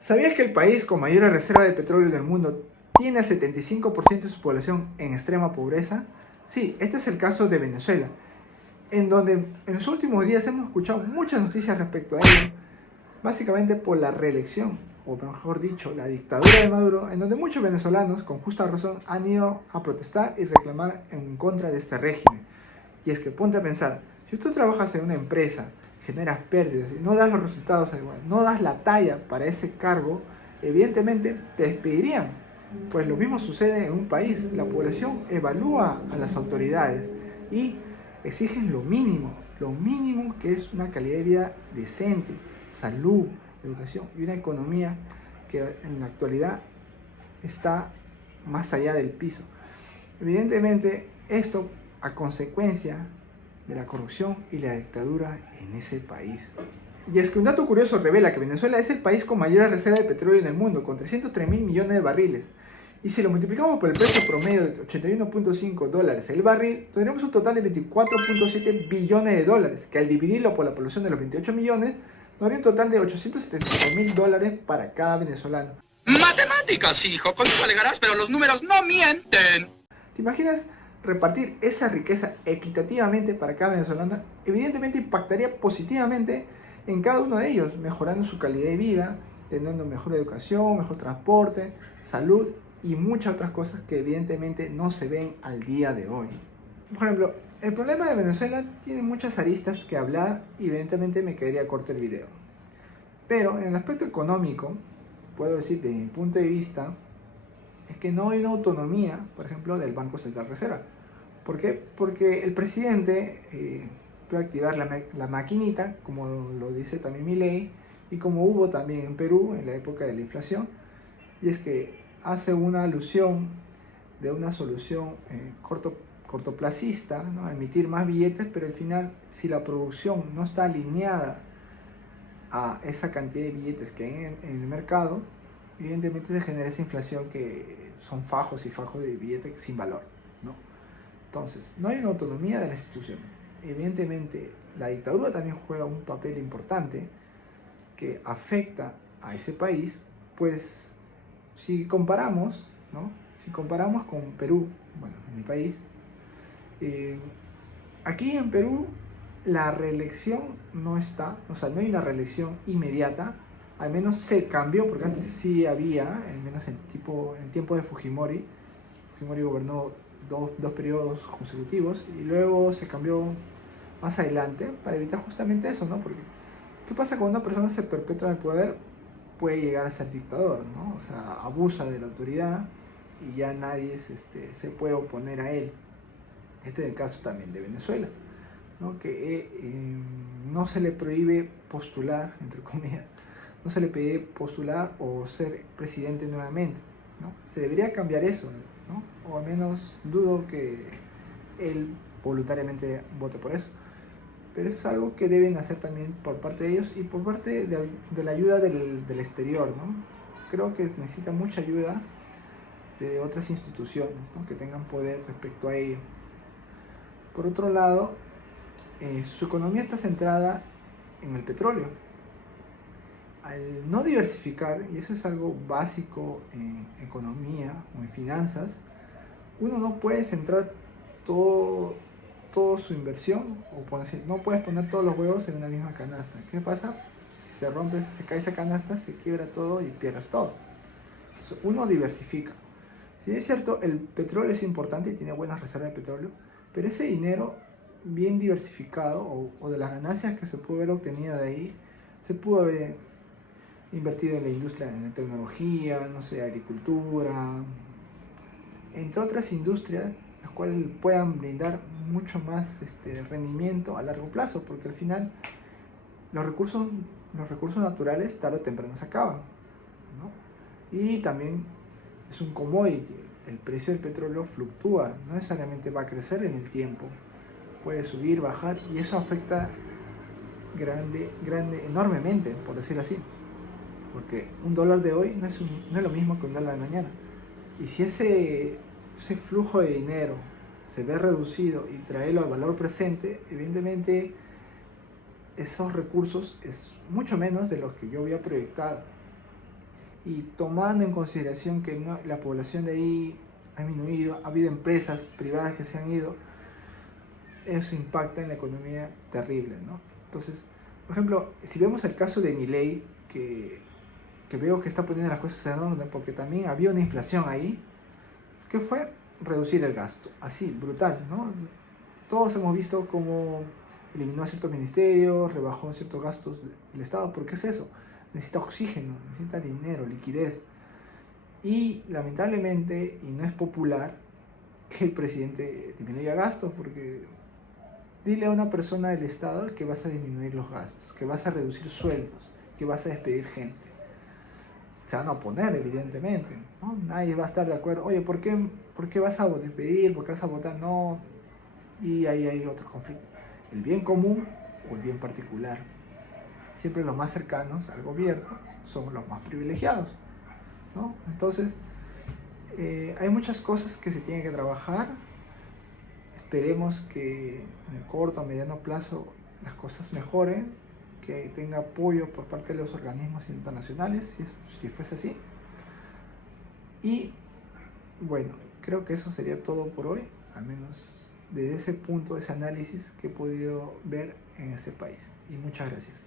¿Sabías que el país con mayor reserva de petróleo del mundo tiene al 75% de su población en extrema pobreza? Sí, este es el caso de Venezuela, en donde en los últimos días hemos escuchado muchas noticias respecto a ello, básicamente por la reelección, o mejor dicho, la dictadura de Maduro, en donde muchos venezolanos, con justa razón, han ido a protestar y reclamar en contra de este régimen. Y es que ponte a pensar, si tú trabajas en una empresa, generas pérdidas y no das los resultados igual, no das la talla para ese cargo, evidentemente te despedirían. Pues lo mismo sucede en un país, la población evalúa a las autoridades y exigen lo mínimo que es una calidad de vida decente, salud, educación y una economía que en la actualidad está más allá del piso. Evidentemente, esto a consecuencia de la corrupción y la dictadura en ese país. Y es que un dato curioso revela que Venezuela es el país con mayor reserva de petróleo en el mundo, con 303 mil millones de barriles. Y si lo multiplicamos por el precio promedio de $81.5 el barril, tendremos un total de 24.7 billones de dólares, que al dividirlo por la población de los 28 millones, nos daría un total de $875.000 para cada venezolano. Matemáticas, hijo, conmigo alegarás, pero los números no mienten. ¿Te imaginas repartir esa riqueza equitativamente para cada venezolano? Evidentemente impactaría positivamente en cada uno de ellos, mejorando su calidad de vida, teniendo mejor educación, mejor transporte, salud y muchas otras cosas que evidentemente no se ven al día de hoy. Por ejemplo, el problema de Venezuela tiene muchas aristas que hablar y evidentemente me quedaría corto el video. Pero en el aspecto económico, puedo decir desde mi punto de vista, es que no hay una autonomía, por ejemplo, del Banco Central Reserva. ¿Por qué? Porque el presidente puede activar la maquinita, como lo dice también Milei, y como hubo también en Perú en la época de la inflación, y es que hace una alusión de una solución cortoplacista, ¿no? Emitir más billetes, pero al final, si la producción no está alineada a esa cantidad de billetes que hay en el mercado, evidentemente se genera esa inflación que son fajos y fajos de billetes sin valor, ¿no? Entonces, no hay una autonomía de las instituciones. Evidentemente, la dictadura también juega un papel importante que afecta a ese país, pues si comparamos, ¿no? Si comparamos con Perú, bueno, en mi país, aquí en Perú la reelección no está, o sea, no hay una reelección inmediata, al menos se cambió, porque antes sí había, al menos en tiempo de Fujimori. Fujimori gobernó dos periodos consecutivos y luego se cambió más adelante para evitar justamente eso, ¿no? Porque, ¿qué pasa cuando una persona se perpetúa en el poder? Puede llegar a ser dictador, ¿no? O sea, abusa de la autoridad y ya nadie se puede oponer a él. Este es el caso también de Venezuela, ¿no? Que no se le prohíbe postular, entre comillas, no se le pide postular o ser presidente nuevamente, ¿no? Se debería cambiar eso, ¿no? O al menos dudo que él voluntariamente vote por eso. Pero eso es algo que deben hacer también por parte de ellos y por parte de la ayuda del exterior, ¿no? Creo que necesita mucha ayuda de otras instituciones, ¿no? Que tengan poder respecto a ello. Por otro lado, su economía está centrada en el petróleo. Al no diversificar, y eso es algo básico en economía o en finanzas, uno no puede centrar toda su inversión, o no puedes poner todos los huevos en una misma canasta. ¿Qué pasa? Si se cae esa canasta, se quiebra todo y pierdes todo. Entonces, uno diversifica. Si es cierto, el petróleo es importante y tiene buenas reservas de petróleo, pero ese dinero bien diversificado o de las ganancias que se pudo haber obtenido de ahí, se pudo haber invertido en la industria, en la tecnología, no sé, agricultura, entre otras industrias, las cuales puedan brindar mucho más rendimiento a largo plazo, porque al final los recursos naturales tarde o temprano se acaban, ¿no? Y también es un commodity, el precio del petróleo fluctúa, no necesariamente va a crecer en el tiempo, puede subir, bajar, y eso afecta enormemente, por decirlo así, porque un dólar de hoy no es lo mismo que un dólar de mañana, y si ese flujo de dinero se ve reducido y traerlo al valor presente, evidentemente esos recursos es mucho menos de los que yo había proyectado. y tomando en consideración que la población de ahí ha disminuido, ha habido empresas privadas que se han ido, eso impacta en la economía terrible, ¿no? Entonces, por ejemplo, si vemos el caso de Milei, que veo que está poniendo las cosas en orden, porque también había una inflación ahí, que fue reducir el gasto, así, brutal, ¿no? Todos hemos visto cómo eliminó ciertos ministerios, rebajó ciertos gastos del Estado, porque es eso, necesita oxígeno, necesita dinero, liquidez. Y lamentablemente, y no es popular, que el presidente disminuya gastos, porque dile a una persona del Estado que vas a disminuir los gastos, que vas a reducir sueldos, que vas a despedir gente. Se van a oponer, evidentemente, ¿no? Nadie va a estar de acuerdo. Oye, ¿por qué vas a despedir? ¿Por qué vas a votar? No. Y ahí hay otro conflicto. El bien común o el bien particular. Siempre los más cercanos al gobierno son los más privilegiados, ¿no? Entonces, hay muchas cosas que se tienen que trabajar. Esperemos que en el corto o mediano plazo las cosas mejoren, que tenga apoyo por parte de los organismos internacionales, si fuese así. Y bueno, creo que eso sería todo por hoy, al menos desde ese punto, ese análisis que he podido ver en este país. Y muchas gracias.